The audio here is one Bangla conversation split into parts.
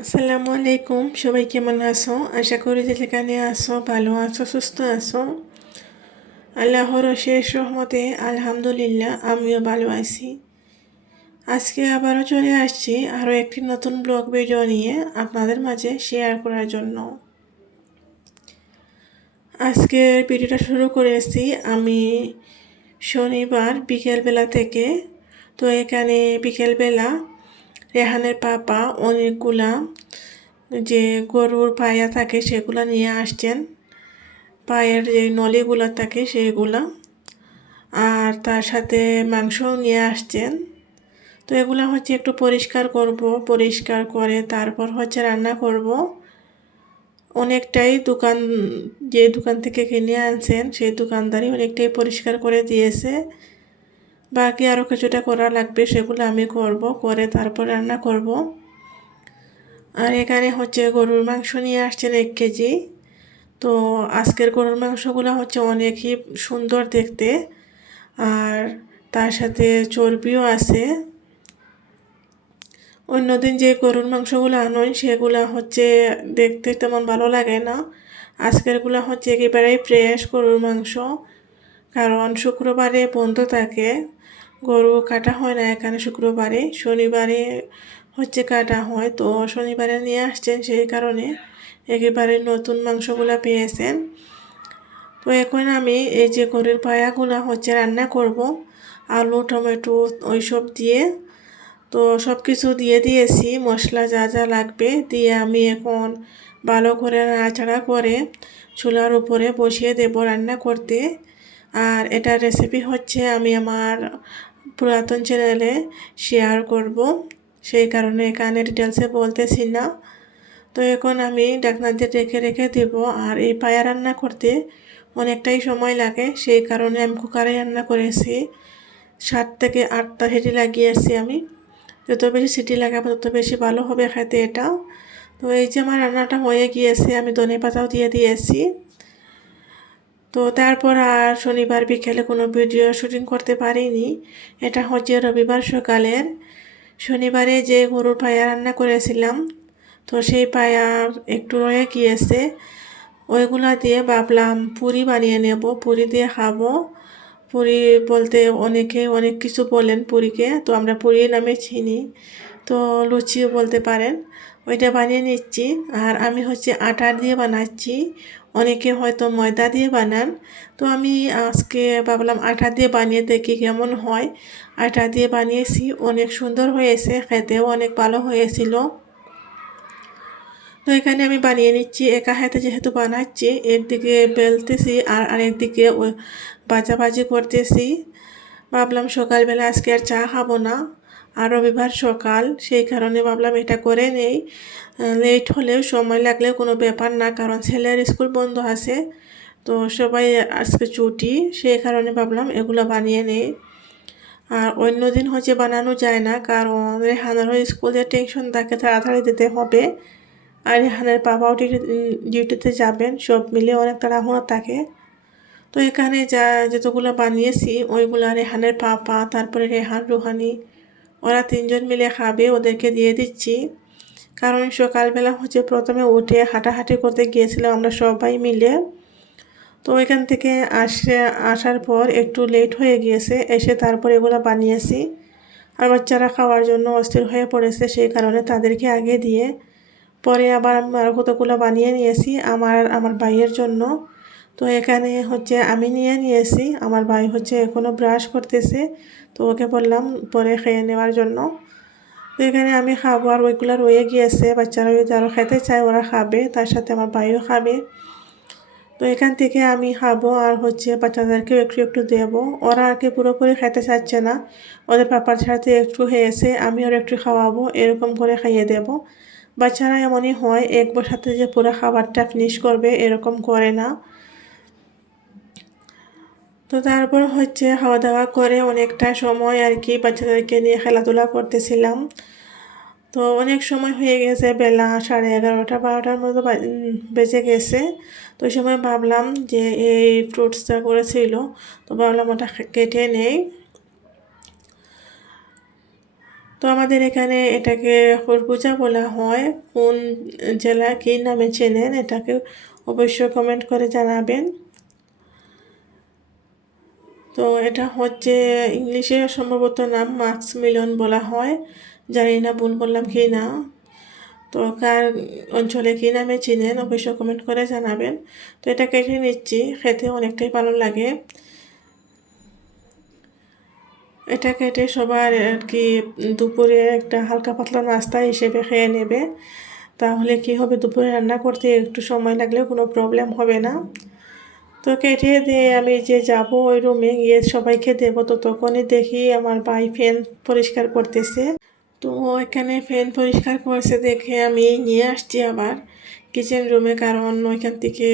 আসসালামু আলাইকুম, সবাই কেমন আছো? আশা করি যে যেখানে আছো ভালো আছো, সুস্থ আছো। আল্লাহর অশেষ রহমতে আলহামদুলিল্লাহ আমিও ভালো আছি। আজকে আবারও চলে আসছি আরও একটি নতুন ব্লগ ভিডিও নিয়ে আপনাদের মাঝে শেয়ার করার জন্য। আজকের ভিডিওটা শুরু করেছি আমি শনিবার বিকেলবেলা থেকে। তো এখানে বিকেলবেলা রেহানের পাপা অনেকগুলা যে গরুর পায়া থাকে সেগুলো নিয়ে আসছেন, পায়ের যে নলিগুলো থাকে সেগুলা, আর তার সাথে মাংসও নিয়ে আসছেন। তো এগুলো হচ্ছে একটু পরিষ্কার করব, পরিষ্কার করে তারপর হচ্ছে রান্না করব। অনেকটাই যে দোকান থেকে কিনে আনছেন সেই দোকানদারই অনেকটাই পরিষ্কার করে দিয়েছে। বাকি আরও কিছুটা করা লাগবে, সেগুলো আমি করব, করে তারপর রান্না করব। আর এখানে হচ্ছে গরুর মাংস নিয়ে আসছেন 1 কেজি। তো আজকের গরুর মাংসগুলো হচ্ছে অনেকই সুন্দর দেখতে, আর তার সাথে চর্বিও আছে। অন্যদিন যে গরুর মাংসগুলো আনোই সেগুলো হচ্ছে দেখতে তেমন ভালো লাগে না। আজকেরগুলো হচ্ছে একেবারেই ফ্রেশ গরুর মাংস, কারণ শুক্রবারে বন্ধ থাকে, গরু কাটা হয় না এখানে শুক্রবারে, শনিবারে হচ্ছে কাটা হয়। তো শনিবারে নিয়ে আসছেন, সেই কারণে একেবারে নতুন মাংসগুলো পেয়েছেন। তো এখন আমি এই যে গরুর পায়াগুলো হচ্ছে রান্না করব আলু টমেটো ওইসব দিয়ে। তো সব কিছু দিয়ে দিয়েছি, মশলা যা যা লাগবে দিয়ে আমি এখন ভালো করে নাড়াচাড়া করে চুলার উপরে বসিয়ে দেব রান্না করতে। আর এটার রেসিপি হচ্ছে আমি আমার পুরাতন চ্যানেলে শেয়ার করব, সেই কারণে এখানে ডিটেলসে বলতেছি না। তো এখন আমি ঢাকনা দিয়ে রেখে রেখে দেব। আর এই পায়া রান্না করতে অনেকটাই সময় লাগে, সেই কারণে আমি কুকারে রান্না করেছি। 7 থেকে 8টা সিটি লাগিয়েছি আমি। যত বেশি সিটি লাগাবো তত বেশি ভালো হবে খেতে এটা। তো এই যে আমার রান্নাটা হয়ে গিয়েছে, আমি ধনেপাতাও দিয়ে দিয়েছি। তো তারপর আর শনিবার বিকেলে কোনো ভিডিও শুটিং করতে পারিনি। এটা হচ্ছে রবিবার সকালের। শনিবারে যে গরুর পায়া রান্না করেছিলাম, তো সেই পায়ার একটু রয়ে গিয়েছে, ওইগুলা দিয়ে ভাবলাম পুরি বানিয়ে নেব, পুরি দিয়ে খাবো। পুরি বলতে অনেকে অনেক কিছু বলেন পুরিকে, তো আমরা পুরি নামে চিনি, তো লুচিও বলতে পারেন। ওইটা বানিয়ে নিচ্ছি। আর আমি হচ্ছে আটা দিয়ে বানাচ্ছি, অনেকে হয়তো ময়দা দিয়ে বানান। তো আমি আজকে ভাবলাম আটা দিয়ে বানিয়ে দেখি কেমন হয়। আটা দিয়ে বানিয়েছি, অনেক সুন্দর হয়েছে, খেতেও অনেক ভালো হয়েছিল। তো এখানে আমি বানিয়ে নিচ্ছি একা হাতে, যেহেতু বানাচ্ছি একদিকে বেলতেছি আর আরেকদিকে ভাজাভাজি করতেছি। ভাবলাম সকালবেলা আজকে আর চা খাবো না, আর রবিবার সকাল, সেই কারণে ভাবলাম এটা করে নেই। লেট হলেও সময় লাগলেও কোনো ব্যাপার না, কারণ ছেলের স্কুল বন্ধ আছে, তো সবাই আজকে ছুটি, সেই কারণে ভাবলাম এগুলো বানিয়ে নেই। আর অন্য দিন হচ্ছে বানানো যায় না, কারণ রেহানেরও স্কুলের টেনশন থাকে, তাড়াতাড়ি দিতে হবে। আর রেহানের বাবাও ডিউটিতে যাবেন, সব মিলে অনেক তাড়াহুড়ো থাকে। তো এখানে যতগুলো বানিয়েছি ওইগুলো রেহানের পাপা, তারপরে রেহান রুহানি, ওরা 3জন মিলে খাবে, ওদেরকে দিয়ে দিচ্ছি। কারণ সকালবেলা হচ্ছে প্রথমে উঠে হাঁটাহাঁটি করতে গিয়েছিলাম আমরা সবাই মিলে। তো ওইখান থেকে আসার পর একটু লেট হয়ে গিয়েছে, এসে তারপর এগুলো বানিয়েছি। আর বাচ্চারা খাওয়ার জন্য অস্থির হয়ে পড়েছে, সেই কারণে তাদেরকে আগে দিয়ে পরে আবার আমি আর কতগুলো বানিয়ে নিয়েছি আমার ভাইয়ের জন্য। তো এখানে হচ্ছে আমি নিয়ে নিয়েছি, আমার ভাই হচ্ছে এখনও ব্রাশ করতেছে, তো ওকে বললাম পরে খেয়ে নেওয়ার জন্য। তো এখানে আমি খাবো, আর ওইগুলো রয়ে গিয়েছে, বাচ্চারা যারা খেতে চায় ওরা খাবে, তার সাথে আমার ভাইও খাবে। তো এখান থেকে আমি খাবো, আর হচ্ছে বাচ্চাদেরকেও একটু একটু দেবো। ওরা আর কি পুরোপুরি খেতে চাচ্ছে না, ওদের পাপার সাথে একটু খেয়েছে, আমি আর একটু খাওয়াবো, এরকম করে খাইয়ে দেবো। বাচ্চারা এমনই হয়, এক বসাতে যে পুরো খাবারটা ফিনিশ করবে এরকম করে না। তো তারপর হচ্ছে খাওয়া দাওয়া করে অনেকটা সময় আর কি বাচ্চাদেরকে নিয়ে খেলাধুলা করতেছিলাম। তো অনেক সময় হয়ে গেছে, বেলা 11:30 12টার মতো বেজে গেছে। তো ওই সময় ভাবলাম যে এই ফ্রুটসটা করেছিল, তো ভাবলাম ওটা কেটে নেই। তো আমাদের এখানে এটাকে খরবুজা বলা হয়। কোন জেলা কী নামে চেনেন এটাকে অবশ্যই কমেন্ট করে জানাবেন। তো এটা হচ্ছে ইংলিশে সম্ভবত নাম মাস্ক মিলন বলা হয়, জানি না ভুল বললাম কি না। তো কার অঞ্চলে কী নামে চিনেন অবশ্যই কমেন্ট করে জানাবেন। তো এটা কেটে নিচ্ছি, খেতে অনেকটাই ভালো লাগে। এটা কেটে সবার আর কি দুপুরে একটা হালকা পাতলা নাস্তা হিসেবে খেয়ে নেবে। তাহলে কি হবে, দুপুরে রান্না করতে একটু সময় লাগলেও কোনো প্রবলেম হবে না। তো কেটে দিয়ে আমি যে যাব ওই রুমে গিয়ে সবাইকে দেবো, তো তখনই দেখি আমার ভাই ফ্যান পরিষ্কার করতেছে। তো এখানে ফ্যান পরিষ্কার করছে দেখে আমি নিয়ে আসছি আবার কিচেন রুমে, কারণ ওইখান থেকে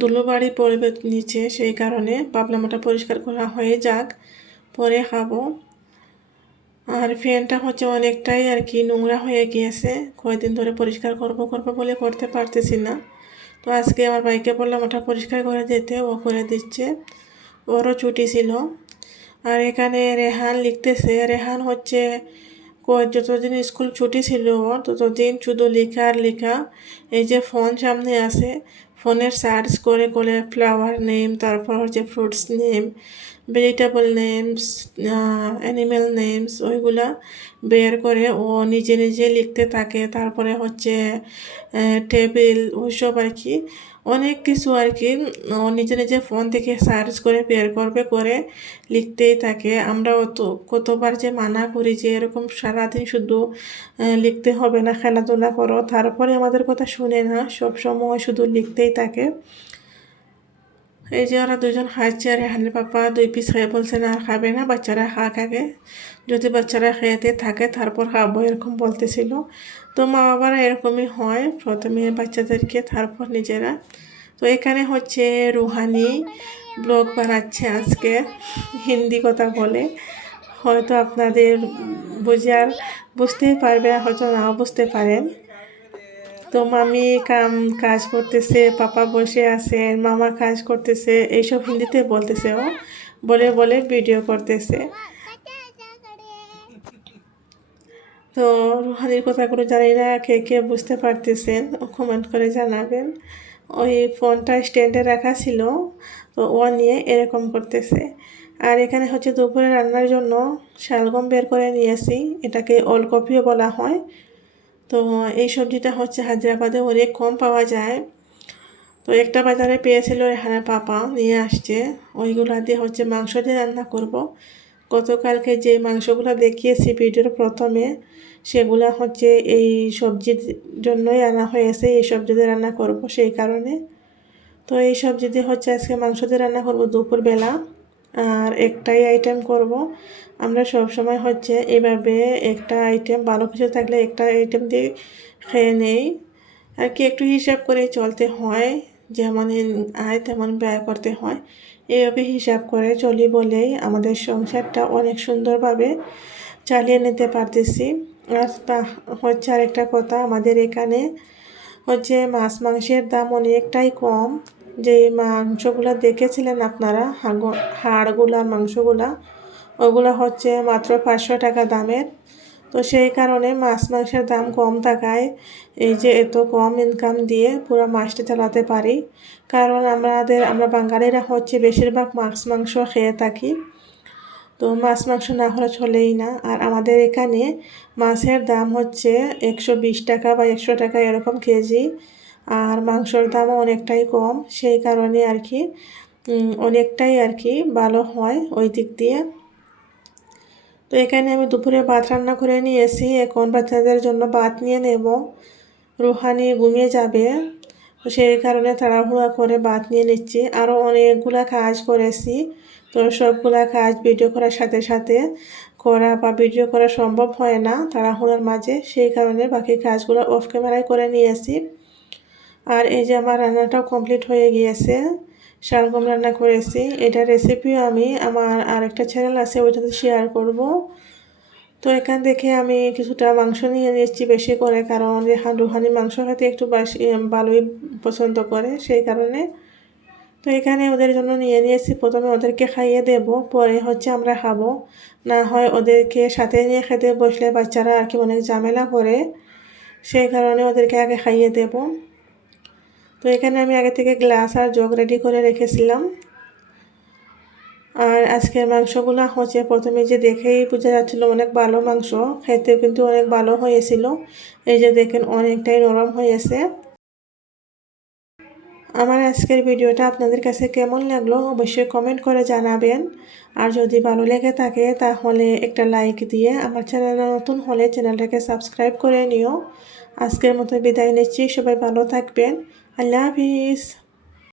ধুলোবাড়ি পড়বে নিচে, সেই কারণে ভাবলাম ওটা পরিষ্কার করা হয়ে যাক, পরে খাবো। আর ফ্যানটা হচ্ছে অনেকটাই আর কি নোংরা হয়ে গিয়েছে, কয়েকদিন ধরে পরিষ্কার করবো বলে করতে পারতেছি না। তো আজকে আমার ভাইকে বললাম ওটা পরিষ্কার করে দিতে, ও করে দিচ্ছে, ওরও ছুটি ছিল। আর এখানে রেহান লিখতেছে। রেহান হচ্ছে যতদিন স্কুল ছুটি ছিল ওর ততদিন শুধু লেখা আর লেখা। এই যে ফোন সামনে আছে, ফোনের সার্চ করে করে ফ্লাওয়ার নেম, তারপর হচ্ছে fruits name, vegetable names, animal names, ওইগুলা বের করে ও নিজে নিজে লিখতে থাকে। তারপরে হচ্ছে টেবিল, ওইসব আর কি অনেক কিছু আর কি ও নিজে নিজে ফোন থেকে সার্চ করে বের করবে, করে লিখতেই থাকে। আমরাও তো কতবার যে মানা করি যে এরকম সারাদিন শুধু লিখতে হবে না, খেলাধুলা করো, তারপরে আমাদের কথা শুনে না, সব সময় শুধু লিখতেই থাকে। এই যে ওরা দুজন খাচ্ছে আর রেহানের পাপা 2 পিস খেয়ে বলছে না আর খাবে না, বাচ্চারা খাক আগে, যদি বাচ্চারা খেতে থাকে তারপর খাবো, এরকম বলতেছিল। তো মা বাবারা এরকমই হয়, প্রথমে বাচ্চাদেরকে তারপর নিজেরা। তো এখানে হচ্ছে রুহানি ব্লগ বানাচ্ছে আজকে, হিন্দি কথা বলে, হয়তো আপনাদের বুঝতেই পারবে, হয়তো নাও বুঝতে পারেন। তো মামি কাজ করতেছে, পাপা বসে আছেন, মামা কাজ করতেছে, এইসব হিন্দিতে বলতেছে, ও বলে বলে ভিডিও করতেছে। তো রুহানির কথাগুলো জানি না কে কে বুঝতে পারতেছেন, ও কমেন্ট করে জানাবেন। ওই ফোনটা স্ট্যান্ডে রাখা ছিল, তো ও নিয়ে এরকম করতেছে। আর এখানে হচ্ছে দুপুরে রান্নার জন্য শালগম বের করে নিয়েছি, এটাকে ওলকপিও বলা হয়। তো এই সবজিটা হচ্ছে হায়দ্রাবাদে অনেক কম পাওয়া যায়। তো একটা বাজারে পেয়েছিল, এখানে পাপা নিয়ে আসছে, ওইগুলা দিয়ে হচ্ছে মাংস দিয়ে রান্না করব। গতকালকে যে মাংসগুলো দেখিয়েছি ভিডিওর প্রথমে, সেগুলা হচ্ছে এই সবজির জন্যই আনা হয়েছে, এই সবজি দিয়ে রান্না করব সেই কারণে। তো এই সবজি দিয়ে হচ্ছে আজকে মাংস দিয়ে রান্না করব দুপুরবেলা। আর একটাই আইটেম করব, আমরা সব সময় হচ্ছে এভাবে একটা আইটেম, ভালো কিছু থাকলে একটা আইটেম দিয়ে খেয়ে নেই আর কি, একটু হিসাব করে চলতে হয়, যেমন আয় তেমন ব্যয় করতে হয়, এইভাবে হিসাব করে চলি বলেই আমাদের সংসারটা অনেক সুন্দরভাবে চালিয়ে নিতে পারতেছি। আর হচ্ছে আরেকটা কথা, আমাদের এখানে হচ্ছে মাছ মাংসের দাম অনেকটাই কম। যে মাংসগুলো দেখেছিলেন আপনারা, হাড়গুলা মাংসগুলা, ওগুলো হচ্ছে মাত্র 500 টাকা দামের। তো সেই কারণে মাছ মাংসের দাম কম থাকায় এই যে এত কম ইনকাম দিয়ে পুরো মাসটা চালাতে পারি, কারণ আমরা বাঙালিরা হচ্ছে বেশিরভাগ মাছ মাংস খেয়ে থাকি। তো মাছ মাংস না হলে চলেই না। আর আমাদের এখানে মাছের দাম হচ্ছে 120 টাকা বা 100 টাকা এরকম কেজি, আর মাংসর দামও অনেকটাই কম, সেই কারণে আর কি অনেকটাই আর কি ভালো হয় ওই দিক দিয়ে। তো এখানে আমি দুপুরে ভাত রান্না করে নিয়েছি, এখন বাচ্চাদের জন্য ভাত নিয়ে নেব। রুহানি ঘুমিয়ে যাবে, তো সেই কারণে তাড়াহুড়া করে ভাত নিয়ে নিচ্ছি। আরও অনেকগুলা কাজ করেছি, তো সবগুলা কাজ ভিডিও করার সাথে সাথে করা বা ভিডিও করা সম্ভব হয় না তাড়াহুড়ার মাঝে, সেই কারণে বাকি কাজগুলো অফ ক্যামেরায় করে নিয়েছি। আর এই যে আমার রান্নাটাও কমপ্লিট হয়ে গিয়েছে, শালগম রান্না করেছি। এটা রেসিপিও আমি আমার আরেকটা চ্যানেল আছে ওইটাতে শেয়ার করব। তো এখান থেকে আমি কিছুটা মাংস নিয়ে নিচ্ছি বেশি করে, কারণ রুহানি মাংস খেতে একটু ভালোই পছন্দ করে, সেই কারণে। তো এখানে ওদের জন্য নিয়ে নিয়েছি, প্রথমে ওদেরকে খাইয়ে দেব, পরে হচ্ছে আমরা খাবো। না হয় ওদেরকে সাথে নিয়ে খেতে বসলে বাচ্চারা আর কি অনেক ঝামেলা করে, সেই কারণে ওদেরকে আগে খাইয়ে দেব। তো এখানে আমি আগে থেকে গ্লাস আর জগ রেডি করে রেখেছিলাম। আর আজকের মাংসগুলো হচ্ছে প্রথমে যে দেখেই বোঝা যাচ্ছিলো অনেক ভালো মাংস, খেতেও কিন্তু অনেক ভালো হয়েছিল। এই যে দেখেন অনেকটাই নরম হয়েছে। আমার আজকের ভিডিওটা আপনাদের কাছে কেমন লাগলো অবশ্যই কমেন্ট করে জানাবেন। আর যদি ভালো লেগে থাকে তাহলে একটা লাইক দিয়ে, আমার চ্যানেলে নতুন হলে চ্যানেলটাকে সাবস্ক্রাইব করে নিও। আজকের মতো বিদায় নিচ্ছি, সবাই ভালো থাকবেন। আল্লাহ হাফিজ।